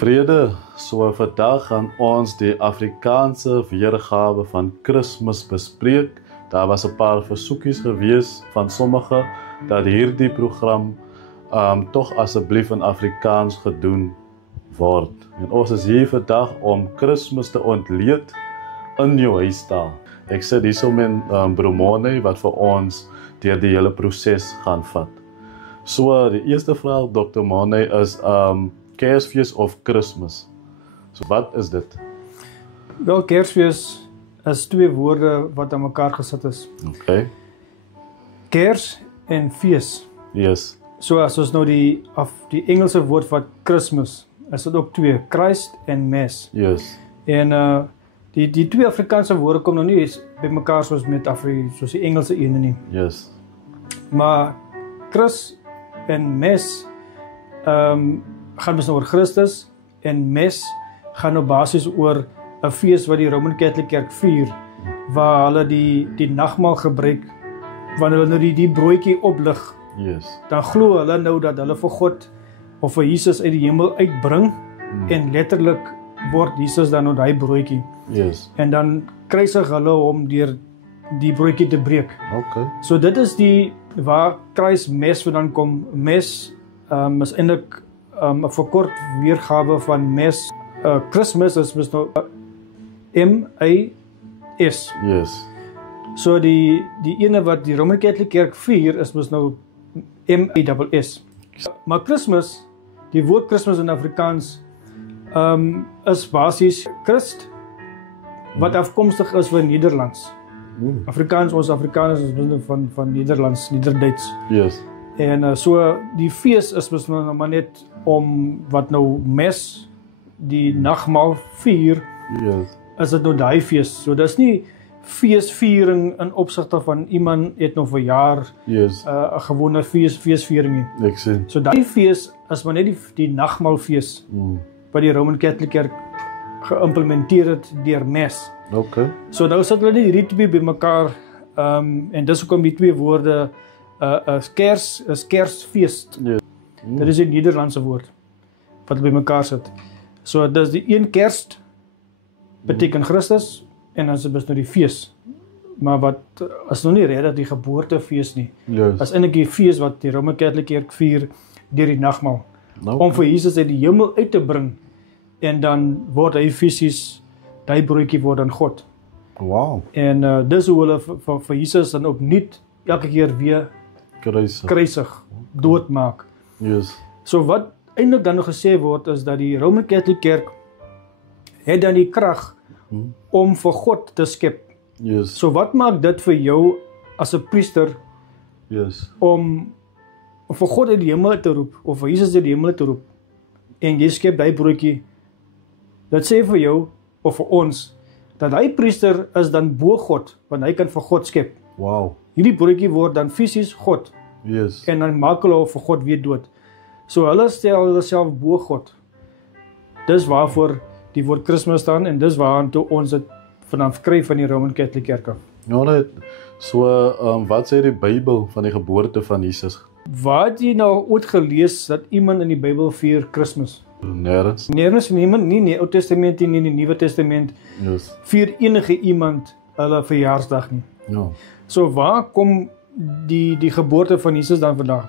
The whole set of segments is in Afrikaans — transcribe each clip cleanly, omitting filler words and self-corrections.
Vrede, so vandag gaan ons die Afrikaanse weergawe van Kersfees bespreek. Daar was 'n paar versoekies gewees van sommige dat hierdie program tog asseblief in Afrikaans gedoen word. En ons is hier vandag om Kersfees te ontleed in jou huistaal. Ek sit hier so met Bromone wat vir ons deur die hele proses gaan vat. So die eerste vraag, Dr. Mone, is Kersfees of Kersfees. So wat is dit? Wel, Kersfees is twee woorde wat aan mekaar gesit is. Okay. Kers en fees. Yes. So as ons nou die Engelse woord wat Christmas, is dit ook twee, Christ en Mass. Yes. En die twee Afrikaanse woorde kom nou nie by mekaar soos soos die Engelse ene nie. Yes. Maar Christ en Mass gaan dus nou oor Christus, en Mass gaan nou basies oor 'n fees wat die Roman Catholic Kerk vier, waar hulle die nagmaal gebruik, wanneer hulle nou die broodjie oplig. Yes. Dan glo hulle nou dat hulle vir God of vir Jesus uit die hemel uitbring, en letterlik word Jesus dan nou daai broodjie. Yes. En dan kruisig hulle hom deur die broodjie te breek. Okay. So dit is waar Kersfees vandaan kom. Mass is eintlik 'n verkort weergawe van Mass. Christmas is nou M-A-S. Yes. So die ene wat die Roman Catholic Kerk vier is mos nou M-A-S-S. Maar Kersfees, die woord Kersfees in Afrikaans is basies Christ, wat afkomstig is van Nederlands. Afrikaans is van Nederlands, Nederduits. Yes. En so die fees is mos nou maar net om wat nou Mass, die nagmaal vier, Yes. is dit nou daai fees. So dis nie feesviering in opsigte van iemand het nou verjaar, Yes. 'n gewone feesviering nie. Ek sien. So daai fees is maar net die nagmaalfees wat die Roman Catholic Kerk geïmplementeer het deur Mass. Okay. So nou sit hulle hierdie twee bymekaar, en dis hoekom die twee woorde is Kersfees. Yes. Dit is 'n Nederlandse woord wat bymekaar sit. So dis die een Kerst beteken Christus, en dan is dit nou die fees. Maar wat is nou nie regtig die geboortefees nie. Yes. Is eintlik die fees wat die Roman Catholic Kerk vier deur die nagmaal. Okay. Om vir Jesus uit die hemel uit te bring, en dan word hy fisies, daai broodjie word dan God. Wow. En dis hoe hulle vir Jesus dan ook nie elke keer weer kruisig doodmaak. Yes. So wat eintlik dan nog gesê word, is dat die Roman Catholic Kerk het dan die krag om vir God te skep. Yes. So wat maak dit vir jou as 'n priester Yes. om vir God uit die hemel te roep, of vir Jesus uit die hemel te roep, en jy skep daai broodjie? Dit sê vir jou, of vir ons, dat hy priester is dan bo God, want hy kan vir God skep. Wow. Hierdie broodjie word dan fisies God, Yes. en dan maak hulle vir God weer dood. So hulle stel hulle self bo God. Dis waarvoor die woord Kersfees staan, en dis waaraan toe ons dit vanaf kry van die Roman Catholic Kerk af. Ja, net. So, wat sê die Bybel van die geboorte van Jesus? Waar het jy nou ooit gelees dat iemand in die Bybel vier Kersfees? Nergens. Nergens, niemand, nie in die Ou Testament nie, in die Nuwe Testament, Yes. vier enige iemand hulle verjaarsdag nie. Ja. So waar kom die geboorte van Jesus dan vandaan?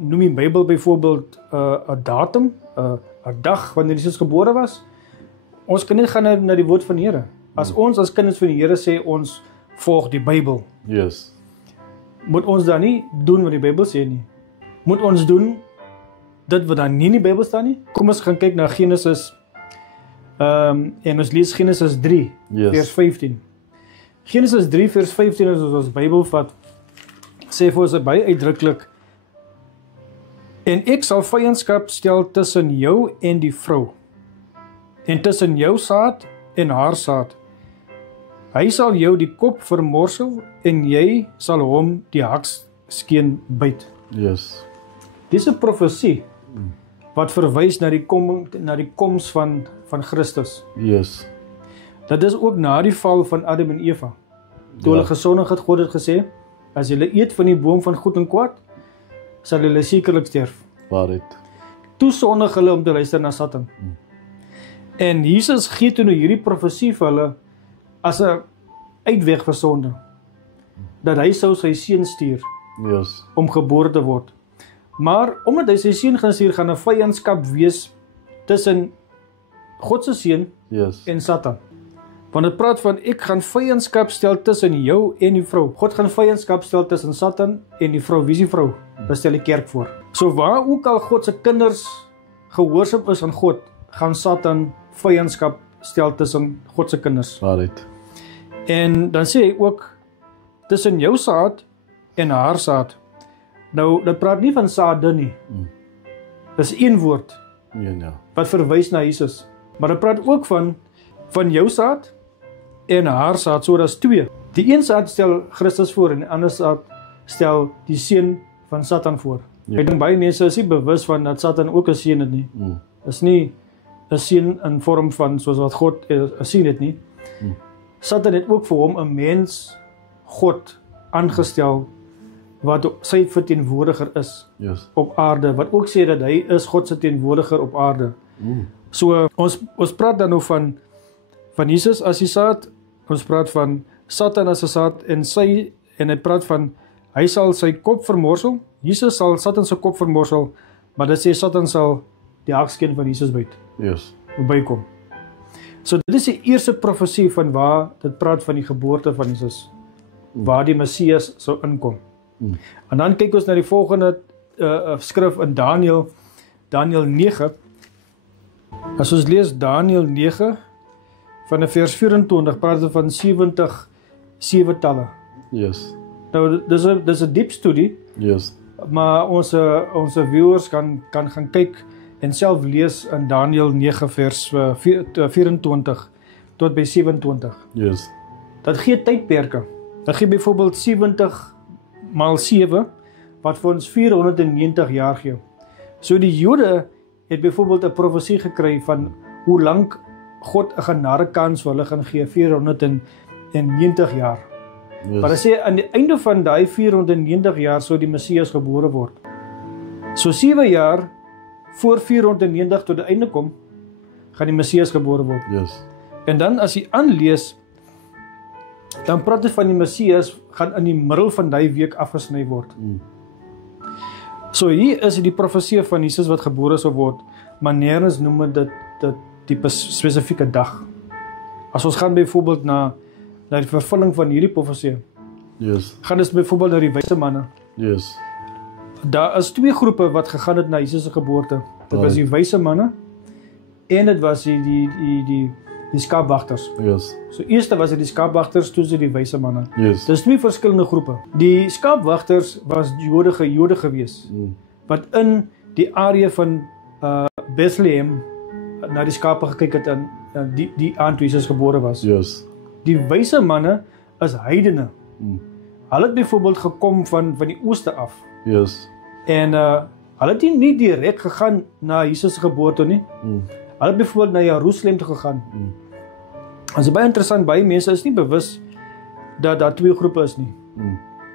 Noem die Bybel byvoorbeeld 'n datum, 'n dag wanneer Jesus gebore was? Ons kan net gaan na die woord van die Here. As ons as kinders van die Here sê ons volg die Bybel, Yes. moet ons dan nie doen wat die Bybel sê nie. Moet ons doen dit wat dan nie in die Bybel staan nie? Kom ons gaan kyk na Genesis, en ons lees Genesis 3, Yes. vers 15. Genesis 3 vers 15, as ons Bybel vat, sê vir ons baie uitdruklik: "En ek sal vyandskap stel tussen jou en die vrou, en tussen jou saad en haar saad. Hy sal jou die kop vermorsel, en jy sal hom die hakskeen byt." Yes. Dis 'n profesie wat verwys na die koms van Christus. Yes. Dit is ook na die val van Adam en Eva. Toe hulle gesondig het, God het gesê, as julle eet van die boom van goed en kwaad, sal julle sekerlik sterf. Waarheid. Toe sondig hulle om te luister na Satan. En Jesus gee toe nou hierdie profesie vir hulle as 'n uitweg vir sonde. Dat hy sou sy seun stuur Yes. om gebore te word. Maar omdat hy sy seun gaan stuur, gaan 'n vyandskap wees tussen God se seun Yes. en Satan. Want dit praat van ek gaan vyandskap stel tussen jou en die vrou. God gaan vyandskap stel tussen Satan en die vrou. Wie is die vrou? Dit stel die kerk voor. So waar ook al God se kinders gehoorsaam is aan God, gaan Satan vyandskap stel tussen God se kinders. Right. En dan sê hy ook tussen jou saad en haar saad. Nou, dit praat nie van saade nie. Dis een woord Ja. wat verwys na Jesus. Maar dit praat ook van jou saad en haar saad, so dis twee. Die een saad stel Christus voor en die ander saad stel die seun van Satan voor. Ja. Ek dink baie mense is nie bewus van dat Satan ook 'n seun het nie. Is nie 'n seun in vorm van soos wat God 'n seun het nie. Satan het ook vir hom 'n mens God aangestel wat sy verteenwoordiger is Yes. op aarde, wat ook sê dat hy is God se teenwoordiger op aarde. So ons praat dan nou van Jesus as die saad, ons praat van Satan as 'n saad en hy praat van hy sal sy kop vermorsel. Jesus sal Satan se kop vermorsel, maar dit sê Satan sal die hakskeen van Jesus Yes. bykom. So dit is die eerste profesie van waar dit praat van die geboorte van Jesus, waar die Messias sou inkom. En dan kyk ons na die volgende skrif in Daniël 9. As ons lees Daniël 9 van vers 24, praat dit van 70 7-talle. Yes. Nou dis 'n diep studie, Yes. maar ons viewers kan gaan kyk en self lees in Daniël 9 vers 24 tot by 27. Yes. Dat gee tydperke. Dat gee byvoorbeeld 70 maal 7 wat vir ons 490 jaar gee. So die Jode het byvoorbeeld 'n profesie gekry van hoe lank God 'n genadekans vir hulle gaan gee, 490 jaar. Yes. Maar hy sê aan die einde van daai 490 jaar sou die Messias gebore word. So 7 jaar voor 490 tot die einde kom, gaan die Messias gebore word. Yes. En dan as jy aanlees, dan praat dit van die Messias gaan in die middel van daai week afgesny word. So hier is die profesie van Jesus wat gebore sou word, maar nêrens noem dit die spesifieke dag. As ons gaan byvoorbeeld na die vervulling van hierdie profesie, Yes. gaan ons byvoorbeeld na die wyse manne. Yes. Daar is twee groepe wat gegaan het na Jesus se geboorte. Dit was die wyse manne en dit was die skaapwagters. Yes. So eerste was dit die skaapwagters, toe se die wyse manne. Yes. Dis twee verskillende groepe. Die skaapwagters was Jode gewees wat in die area van Bethlehem na die skape gekyk het en die aand toe Jesus gebore was. Yes. Die wyse manne is heidene. Hulle het byvoorbeeld gekom van die ooste af. Yes. En hulle het nie direk gegaan na Jesus se geboorte nie. Hulle het byvoorbeeld na Jerusalem toe gegaan. Dit is baie interessant, baie mense is nie bewus dat daar twee groepe is nie.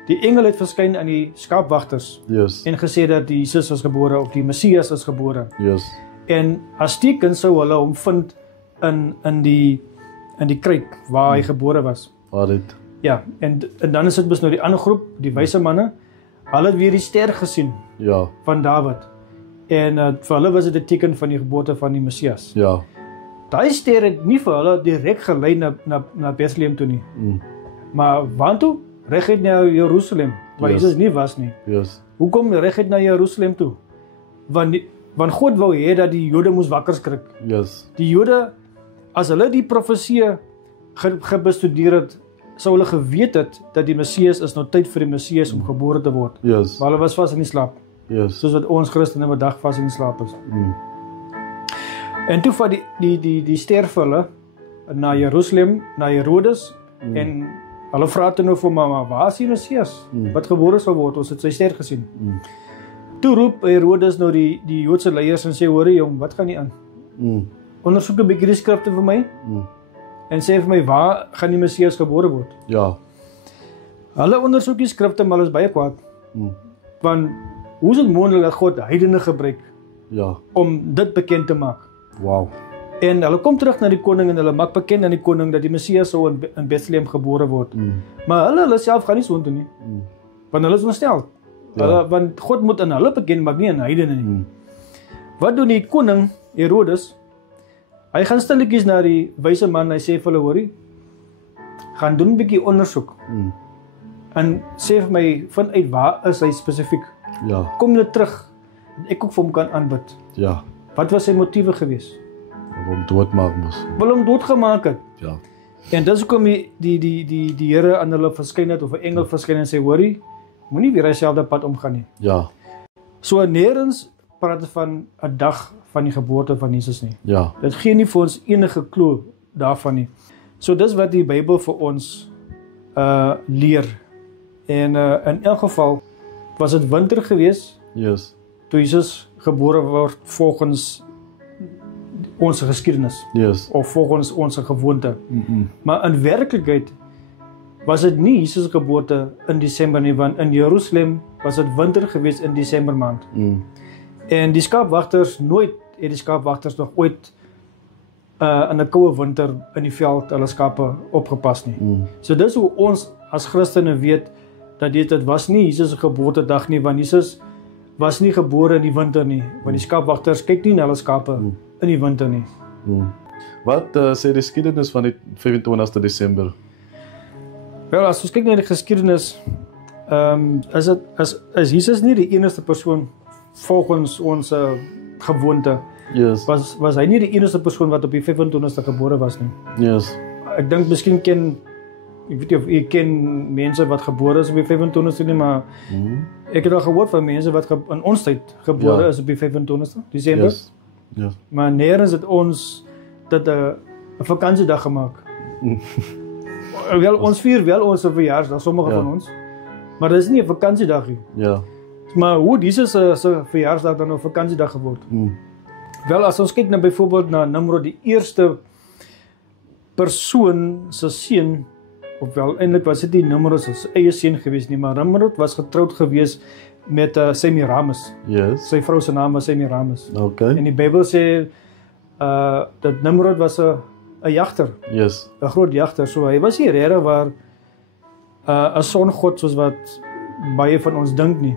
Die engel het verskyn aan die skaapwagters Yes. en gesê dat die Jesus is gebore of die Messias is gebore. Yes. En as teken sou hulle hom vind in die kruit waar hy gebore was. Right. Ja, en dan is dit dus nou die ander groep, die wyse manne. Hulle het weer die ster gesien Ja. van Dawid. En vir hulle was dit 'n teken van die geboorte van die Messias. Ja. Daai ster het nie vir hulle direk gelei na Bethlehem toe nie. Maar waartoe? Reguit na Jerusalem, waar Yes. Jesus nie was nie. Yes. Hoekom reguit na Jerusalem toe? Want God wou hê dat die Jode moes wakker skrik. Yes. Die Jode, as hulle die profesie gebestudeer het, sou hulle geweet het dat die Messias is nou tyd vir die Messias om gebore te word. Yes. Maar hulle was vas in die slaap, Yes. soos wat ons Christene vandag vas in die slaap is. En toe vat die ster vir hulle na Jerusalem, na Herodes, en hulle vra toe nou vir mamma, waar is die Messias wat gebore sal word? Ons het sy ster gesien. Toe roep Herodes nou die Joodse leiers en sê, hoor jong, wat gaan nie aan? Ondersoek 'n bietjie die skrifte vir my en sê vir my, waar gaan die Messias gebore word? Ja. Hulle ondersoek die skrifte, maar hulle is baie kwaad. Want hoe is dit moontlik dat God heidene gebruik Ja. om dit bekend te maak? Wow. En hulle kom terug na die koning en hulle maak bekend aan die koning dat die Messias sou in Bethlehem gebore word. Maar hulle self gaan nie soontoe nie. Want hulle is ontstel. Want God moet aan hulle bekend maak, nie aan heidene nie. Wat doen die koning Herodes? Hy gaan stilletjies na die wyse man, hy sê vir hulle, hoorie, gaan doen 'n bietjie ondersoek. En sê vir my, vind uit waar is hy spesifiek. Ja. Kom hulle terug, en ek ook vir hom kan aanbid. Ja. Wat was sy motiewe gewees? Om doodmaak moes. Wil hom doodgemaak het. Ja. En dis hoekom die Here aan hulle verskyn het, of 'n engel verskyn en sê, hoorie, moenie weer dieselfde pad omgaan nie. Ja. So nêrens praat van 'n dag van die geboorte van Jesus nie. Ja. Dit gee nie vir ons enige klou daarvan nie. So dis wat die Bybel vir ons leer. En in elk geval was dit winter gewees Yes. toe Jesus gebore word volgens ons geskiedenis Yes. of volgens ons gewoonte. Maar in werklikheid was dit nie Jesus geboorte in Desember nie, want in Jerusalem was dit winter gewees in Desember maand. En die skaapwagters het die skaapwagters nog ooit in 'n koue winter in die veld hulle skape opgepas nie. So dis hoe ons as Christene weet dat dit was nie Jesus se geboortedag nie, want Jesus was nie gebore in die winter nie, want die skaapwagters kyk nie na hulle skape in die winter nie. Wat sê die geskiedenis van die 25 Desember? Wel, as ons kyk na die geskiedenis, is Jesus nie die enigste persoon volgens ons gewoonte. Yes. Was hy nie die enigste persoon wat op die 25ste gebore was nie. Yes. Ek dink miskien ek weet nie of jy ken mense wat gebore is op die 25ste nie, maar ek het al gehoor van mense wat in ons tyd gebore is op die 25ste Desember. Yes. Yes. Maar nêrens het ons dit 'n vakansiedag gemaak. Wel, ons vier wel ons verjaarsdag, sommige van ons. Maar dit is nie 'n vakansiedag nie. Ja. Maar hoe Jesus se verjaarsdag dan 'n vakansiedag geword? Wel, as ons kyk na byvoorbeeld na Nimrod, die eerste persoon se seun, of wel eintlik was dit nie Nimrod se eie seun gewees nie, maar Nimrod was getroud gewees met Semiramis. Yes. Sy vrou se naam was Semiramis. Okay. En die Bybel sê dat Nimrod was 'n jagter, Yes. 'n groot jagter. So hy was nie regtig waar 'n songod soos wat baie van ons dink nie.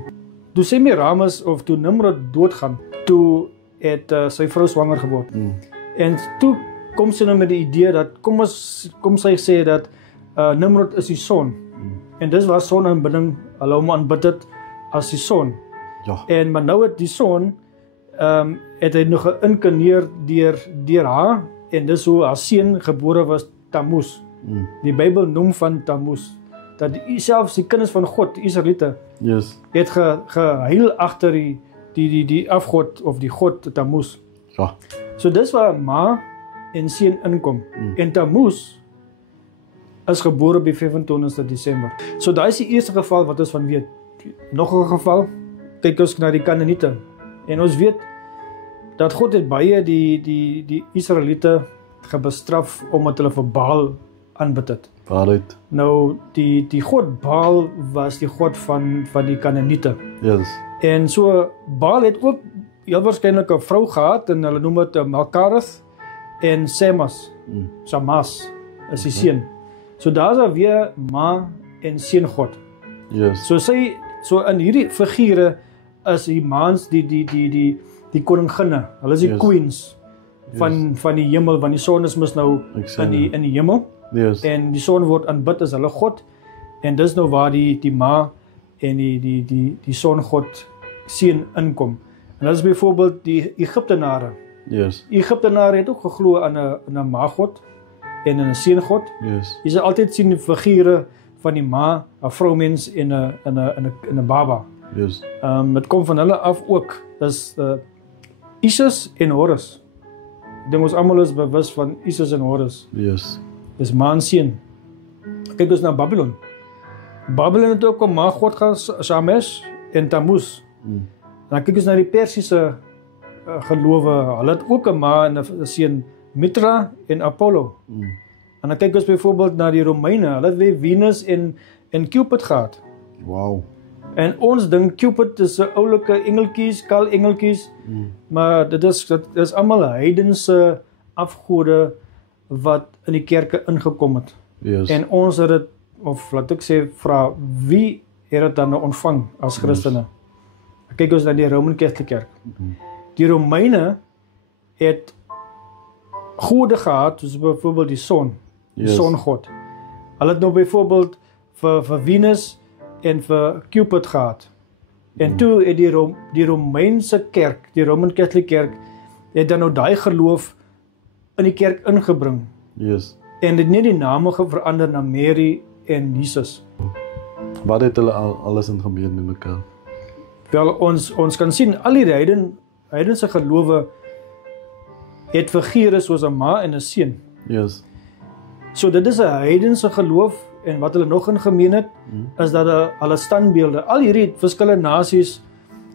Toe Semiramis of toe Nimrod doodgaan, toe het sy vrou swanger geword. En toe kom sy nou met die idee dat kom sy sê dat Nimrod is die son. En dis waar sonaanbidding hulle hom aanbid het as die son. Ja. En maar nou het die son het hy nog geïnkarneer deur haar, en dis hoe haar seun gebore was, Tammuz. Die Bybel noem van Tammuz dat selfs die kinders van God, die Israeliete, Yes. het gehuil agter die afgod of die god Tammuz. Ja. So dis waar ma en seun inkom. En Tammuz is gebore op die 25ste Desember. So daai is die eerste geval wat ons van weet. Nog 'n geval, kyk ons na die Kanaaniete. En ons weet dat God het baie die Israeliete gebestraf omdat hulle vir Baal aanbid het. Waarheid. Nou die god Baal was die god van die Kanaaniete. Yes. En so Baal het ook heel waarskynlik 'n vrou gehad en hulle noem dit Malkareth en Samas is die seun. So daar's daar weer ma en seun God. Yes. So in hierdie figure is die maans die koninginne. Hulle is die queens van die hemel, want die son is mos nou in die hemel. Yes. En die son word aanbid as hulle God. En dis nou waar die ma en die songod seun inkom. En dit is byvoorbeeld die Egiptenare. Yes. Egiptenare het ook geglo aan 'n ma-god en 'n seungod. Yes. Jy sal altyd sien die figure van die ma, 'n vroumens en 'n baba. Yes. Dit kom van hulle af ook. Dis Isis en Horus. Ek dink ons almal is bewus van Isis en Horus. Yes. Dis ma en seun. Kyk ons na Babylon. Babylon het ook 'n ma-god gehad, Shamesh en Tammuz. Dan kyk ons na die Persiese gelowe. Hulle het ook 'n ma en 'n seun, Mitra en Apollo. En dan kyk ons byvoorbeeld na die Romeine. Hulle het weer Venus en Cupid gehad. Wow. En ons dink Cupid is 'n oulike engeltjies, kal engeltjies, maar dit is almal heidense afgode wat in die kerke ingekom het. Yes. En ons het dit, of laat ek sê, vra, wie het dit dan nou ontvang as Christene? Kyk ons na die Roman Catholic Kerk. Die Romeine het gode gehad, soos byvoorbeeld die son, die songod. Hulle het nou byvoorbeeld vir Venus en vir Cupid gehad. En toe het die Romeinse kerk, die Roman Catholic Kerk, het dan nou daai geloof in die kerk ingebring. Yes. En het nie die name verander na Mary en Jesus. Wat het hulle alles in gemeen met mekaar? Wel, ons kan sien, al die heidense gelowe het figure soos 'n ma en 'n seun. Yes. So dit is 'n heidense geloof, en wat hulle nog in gemeen het, is dat hulle standbeelde, al hierdie verskillende nasies,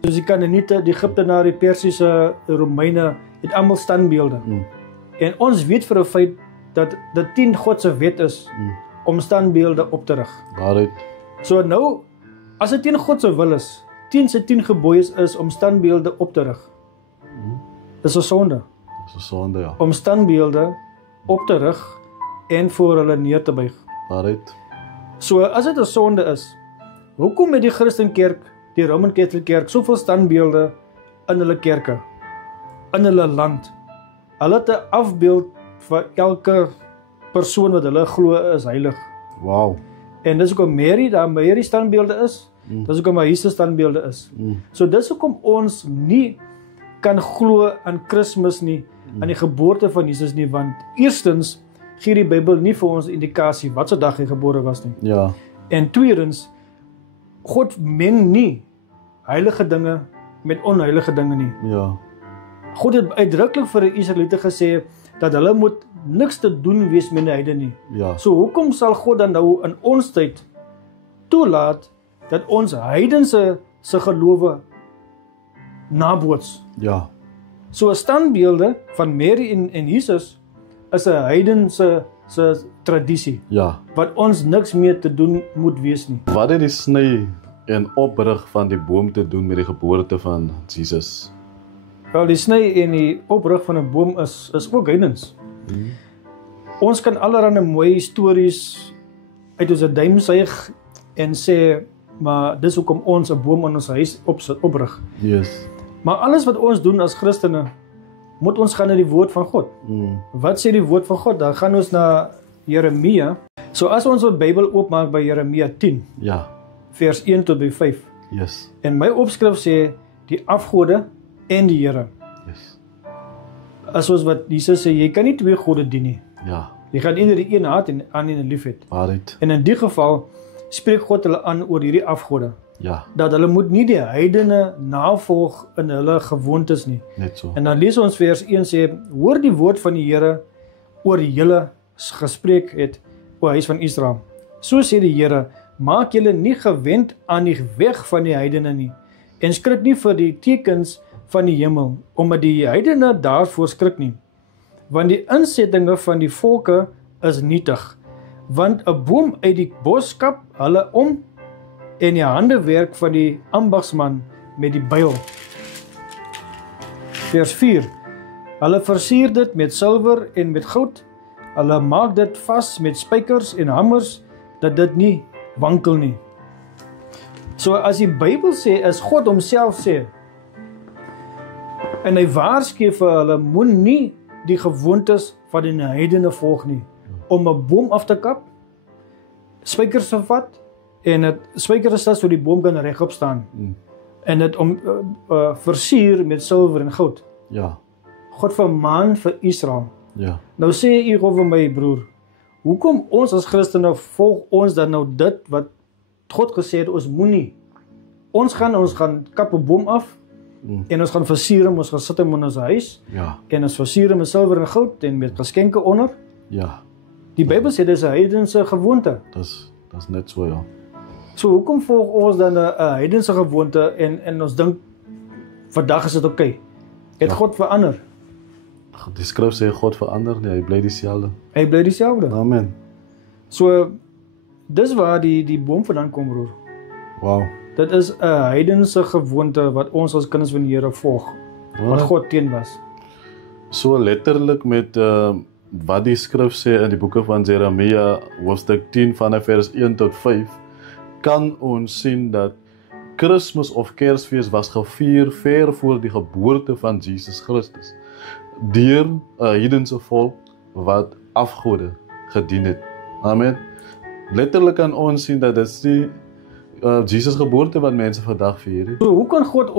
soos die Kanaaniete, die Egiptenare, die Persiese, die Romeine, het almal standbeelde. En ons weet vir 'n feit dat dit 10 God se wet is om standbeelde op te rig. Waaruit? So nou, as dit teen God se wil is, 10 se 10 gebooies is om standbeelde op te rig. Dis 'n sonde. Dis 'n sonde, ja. Om standbeelde op te rig en voor hulle neer te buig. Waaruit? So as dit 'n sonde is, hoekom het die Christenkerk, die Roman Catholic Kerk, soveel standbeelde in hulle kerke, in hulle land? Hulle het 'n afbeeld vir elke persoon wat hulle glo is heilig. Wow. En dis hoekom Mary standbeelde is, dis hoekom Jesus standbeelde is. So dis hoekom ons nie kan glo aan Kersfees nie, aan die geboorte van Jesus nie, want eerstens gee die Bybel nie vir ons indikasie wat se dag hy gebore was nie. Ja. En tweedens, God meng nie heilige dinge met onheilige dinge nie. Ja. God het uitdruklik vir die Israeliete gesê dat hulle moet niks te doen wees met die heidene nie. Ja. So hoekom sal God dan nou in ons tyd toelaat dat ons heidense se gelowe naboots? Ja. So standbeelde van Mary en Jesus is 'n heidense tradisie, Ja. wat ons niks meer te doen moet wees nie. Wat het die sny en oprig van die boom te doen met die geboorte van Jesus? Wel, die sny en die oprig van 'n boom is ook heidens. Ons kan allerlei mooi stories uit ons duim suig en sê, maar dis hoekom ons 'n boom in ons huis oprig. Yes. Maar alles wat ons doen as Christene, moet ons gaan na die woord van God. Wat sê die woord van God? Dan gaan ons na Jeremia. So as ons die Bybel oopmaak by Jeremia 10, Ja. vers 1 tot by 5. Yes. En my opskrif sê, die afgode en die Here. Yes. As ons wat Jesus sê, jy kan nie twee gode dien nie. Ja. Jy gaan eerder die een haat en ander lief hê. Waaruit? En in die geval spreek God hulle aan oor hierdie afgode. Ja. Dat hulle moet nie die heidene navolg in hulle gewoontes nie. Net so. En dan lees ons vers 1 sê, hoor die woord van die Here oor julle gespreek het, o huis van Israel. So sê die Here, maak julle nie gewend aan die weg van die heidene nie, en skrik nie vir die tekens van die hemel, omdat die heidene daarvoor skrik nie. Want die insettinge van die volke is nietig, want 'n boom uit die bos kap hulle om, en die handewerk van die ambagsman met die byl. Vers 4. Hulle versier dit met silwer en met goud. Hulle maak dit vas met spykers en hamers, dat dit nie wankel nie. So as die Bybel sê, as God homself sê, en hy waarsku vir hulle, moenie die gewoontes van die heidene volg nie, om 'n boom af te kap, spykers te vat, en dit spykers is dat so die boom kan regop staan, en dit versier met silwer en goud. Ja. God vermaan vir Israel. Ja. Nou sê u gou vir my broer, hoekom ons as Christene volg ons dan nou dit wat God gesê het ons moenie? Ons gaan kap 'n boom af, en ons gaan versier hom, ons gaan sit hom in ons huis, Ja. en ons versier hom met silwer en goud en met geskenke onder. Ja. Die Bybel sê dis 'n heidense gewoonte. Dis net so, ja. So hoekom volg ons dan 'n heidense gewoonte en ons dink vandag is dit oukei? Het God verander? Die skrif sê God verander nie, hy bly dieselfde. Hy bly dieselfde. Amen. So dis waar die boom vandaan kom, broer. Wow. Dit is 'n heidense gewoonte wat ons as kinders van die Here volg, wat God teen was. So letterlik met wat die skrif sê in die boeke van Jeremia, hoofstuk 10 vanaf vers 1 tot 5, kan ons sien dat Kersfees of Kersfees was gevier ver voor die geboorte van Jesus Christus, deur 'n heidense volk wat afgode gedien het. Amen. Letterlik kan ons sien dat dit die Jesus geboorte wat mense vandag vier. So hoe kan God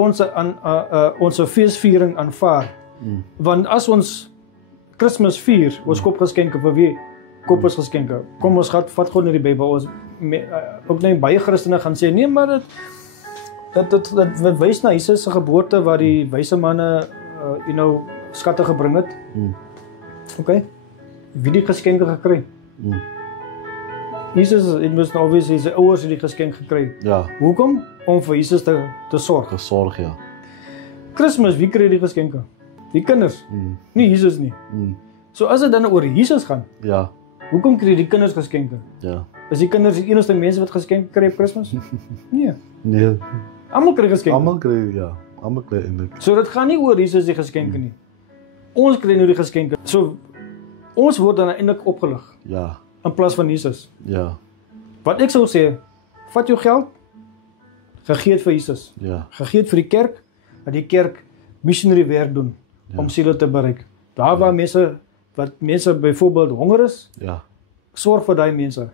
ons feesviering aanvaar? Want as ons Kersfees vier, ons koop geskenke vir wie? Koop ons geskenke. Kom ons vat God na die Bybel. Ons ook net baie Christene gaan sê nee, maar dit wys na Jesus se geboorte waar die wyse manne skatte gebring het. Okay. Wie die geskenke gekry? Jesus, het moes nou obviously sy ouers het die geskenk gekry. Ja. Hoekom? Om vir Jesus te sorg. Gesorg, ja. Kersfees, wie kry die geskenke? Die kinders. Nie Jesus nie. So as dit dan oor Jesus gaan, Ja. hoekom kry die kinders geskenke? Ja. Is die kinders die enigste mense wat geskenke kry op Kersfees? Nee. Nee. Almal kry geskenke. Almal kry, ja. Almal kry eintlik. So dit gaan nie oor Jesus die geskenke nie. Ons kry nou die geskenke. So ons word dan eintlik opgelig Ja. in plaas van Jesus. Ja. Wat ek sou sê, vat jou geld, gegee dit vir Jesus. Ja. Gegee dit vir die kerk, dat die kerk missionary werk doen om siele te bereik. Daar waar mense byvoorbeeld honger is, Ja. sorg vir daai mense.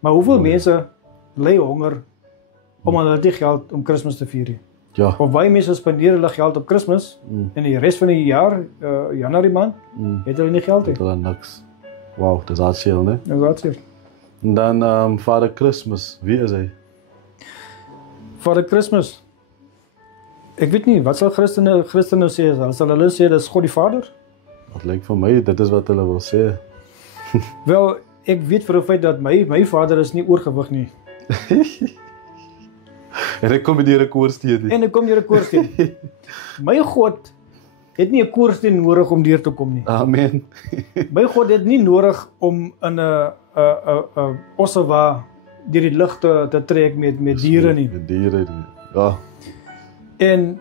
Maar hoeveel mense ly honger omdat hulle nie geld om Kersfees te vier nie? Ja. Of baie mense spandeer hulle geld op Kersfees en die res van die jaar, Januarie maand, het hulle nie geld nie. Dit is niks. Wow, dis hartseer, né? Nou wat sê? En dan Vader Kersfees, wie is hy? Vader Kersfees. Ek weet nie, wat sal Christene sê? Sal hulle sê dis God die Vader? Wat lyk vir my, dit is wat hulle wil sê. Wel, ek weet vir 'n feit dat my vader is nie oorgewig nie. En ek kom by die rekordsteen nie. En ek kom deur 'n koorsteen. My God het nie 'n koorsteen nodig om deur te kom nie. Amen. My God het nie nodig om in 'n ossewa deur die lug te trek met diere nie. Met diere nie. Ja, En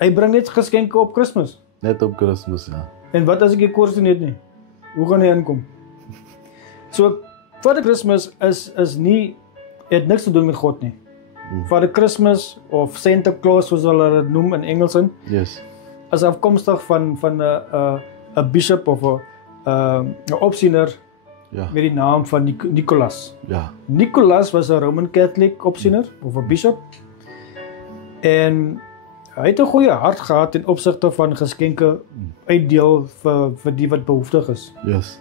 hy bring net geskenke op Kersfees. net op Kersfees, ja. En wat as ek die koorsteen het nie? Hoe gaan hy inkom? So Vader Kersfees is nie, het niks te doen met God nie. Vader Kersfees of Santa Claus soos hulle dit noem in Engels, Yes. is afkomstig van 'n bishop of 'n opsiener Ja. met die naam van Nicolas. Ja. Nicolas was 'n Roman Catholic opsiener of 'n bishop. En hy het 'n goeie hart gehad ten opsigte van geskenke uitdeel vir die wat behoeftig is. Yes.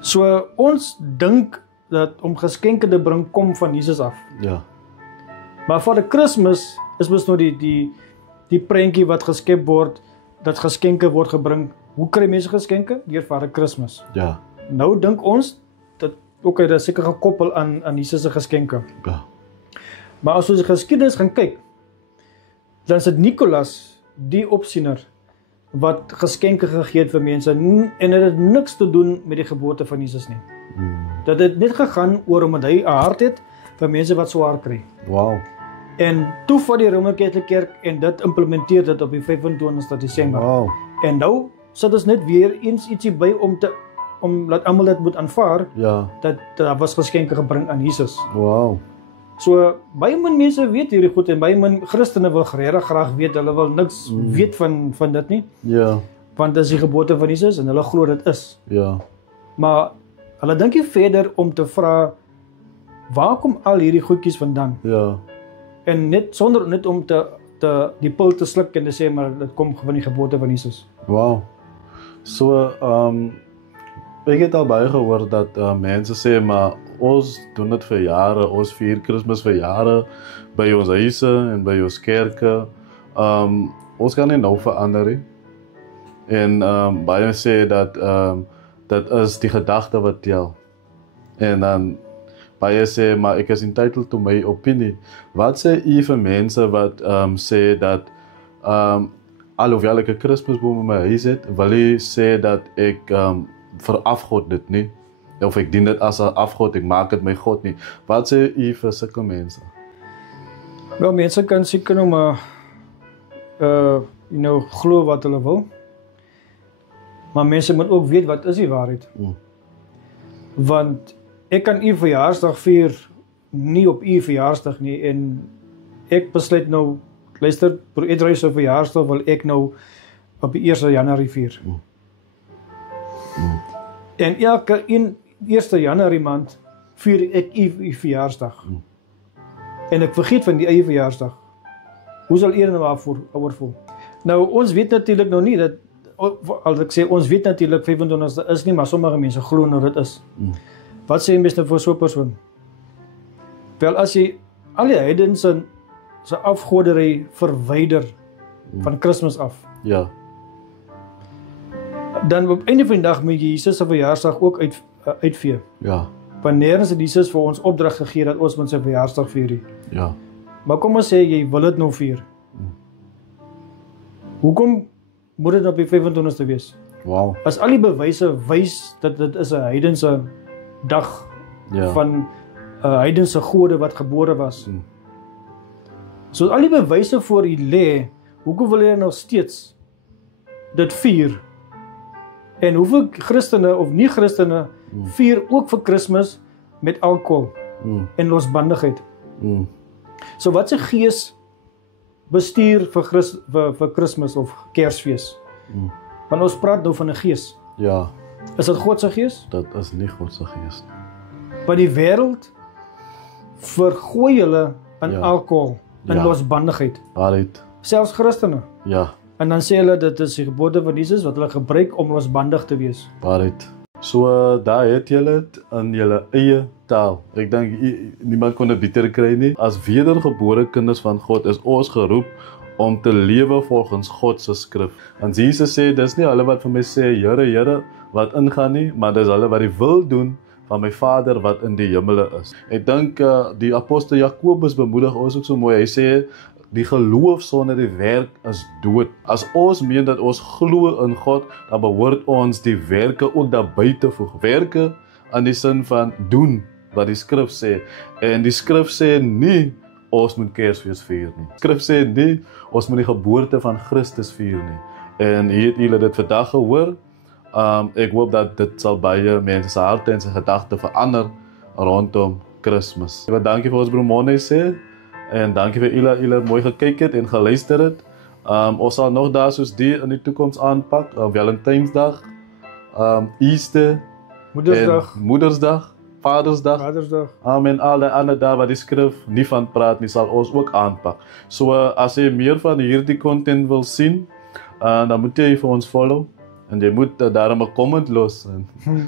So ons dink dat om geskenke te bring kom van Jesus af. Ja. Maar vir die Kersfees is mos nou die prentjie wat geskep word dat geskenke word gebring. Hoe kry mense geskenke? Deur Vader Kersfees. Ja. Nou dink ons dat dit is seker gekoppel aan Jesus se geskenke. Ja. Maar as ons die geskiedenis gaan kyk, dan is dit Nicolas, die opsiener, wat geskenke gegee het vir mense en dit het niks te doen met die geboorte van Jesus nie. Dat het net gegaan oor omdat hy 'n hart het vir mense wat swaar kry. Wow. En toe vat die Roman Catholic Kerk en dit implementeer dit op die 25 Desember. Wow. En nou sit ons net weer eens ietsie by om laat almal dit moet aanvaar Ja. dat daar was geskenke gebring aan Jesus. Wow. So baie min mense weet hierdie goed en baie min Christene wil regtig graag weet, hulle wil niks weet van dit nie, Ja. want dit is die geboorte van Jesus en hulle glo dit is. Ja. Maar hulle dink nie verder om te vra waar kom al hierdie goedjies vandaan? Ja. En net om die pil te sluk en te sê maar dit kom van die geboorte van Jesus. Wow. So, ek het al baie gehoor dat mense sê maar ons doen dit vir jare, ons vier Kersfees vir jare by ons huise en by ons kerke. Ons kan nie nou verander nie. En baie sê dat dit is die gedagte wat tel. En dan baie sê maar ek is entitled to my opinie. Wat sê u vir mense wat sê dat alhoewel ek 'n Kersboom in my huis het, wil hy sê dat ek verafgod dit nie, of ek dien dit as 'n afgod, ek maak dit my God nie. Wat sê u vir sulke mense? Wel, mense kan seker nou maar glo wat hulle wil. Maar mense moet ook weet wat is die waarheid. Want ek kan u verjaarsdag vier nie op u verjaarsdag nie en ek besluit nou, luister, vir Edrey se verjaarsdag wil ek nou op die 1 Januarie vier. En elke 1 Januarie maand vier ek u verjaarsdag. En ek vergeet van die eie verjaarsdag. Hoe sal u nou daarvoor voel? Nou, ons weet natuurlik nou nie dat, as ek sê, ons weet natuurlik 25ste is nie, maar sommige mense glo nou dit is. Wat sê mense nou vir so 'n persoon? Wel, as jy al die heidense se afgoderry verwyder van Kersfees af, Ja. dan op einde van die dag moet jy Jesus se verjaarsdag ook uitvee. Ja. Want nêrens het Jesus vir ons opdrag gegee dat ons met sy verjaarsdag vier nie. Ja. Maar kom ons sê jy wil dit nou vier. Hoekom moet dit op die 25ste wees? Wow. As al die bewyse wys dat dit is 'n heidense dag Ja. van heidense gode wat gebore was. So al die bewyse voor u lê, hoekom wil jy nog steeds dit vier? En hoeveel Christene of nie Christene vier ook vir Kersfees met alkohol en losbandigheid? So wat se gees bestuur vir Kersfees of Kersfees? Want ons praat nou van 'n gees. Ja. Is dit God se gees? Dit is nie God se gees. Want die wêreld vergooi hulle in Ja. alkohol en Ja. losbandigheid. Waarheid. Selfs Christene. Ja. En dan sê hulle dit is die gebode van Jesus wat hulle gebruik om losbandig te wees. Waarheid. So daar het julle dit in julle eie taal. Ek dink niemand kon dit beter kry nie. As wedergebore kinders van God is ons geroep om te lewe volgens God se skrif. En Jesus sê dis nie hulle wat vir my sê Here, Here wat ingaan nie, maar dis hulle wat die wil doen van my Vader wat in die hemele is. Ek dink die apostel Jakobus bemoedig ons ook so mooi. Hy sê die geloof sonder die werk is dood. As ons meen dat ons glo in God, dan behoort ons die werke ook daarby te voeg. Werke in die sin van doen wat die skrif sê. En die skrif sê nie ons moet Kersfees vier nie. Die skrif sê nie ons moet die geboorte van Christus vier nie. En hier het julle dit vandag gehoor. Ek hoop dat dit sal baie mense se harte en se gedagte verander rondom Kersfees. Wat dankie vir ons broer Monne sê. En dankie vir julle mooi gekyk het en geluister het. Ons sal nog daar soos die in die toekoms aanpak. Valentynsdag, Easter, Moedersdag, Vadersdag. En al die ander dae wat die skrif nie van praat nie, sal ons ook aanpak. So as jy meer van hierdie content wil sien, dan moet jy vir ons follow. En jy moet daarom 'n comment los.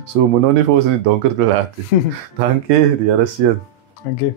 So moet nou nie vir ons in die donker te laat nie. Dankie, die Here seën. Dankie.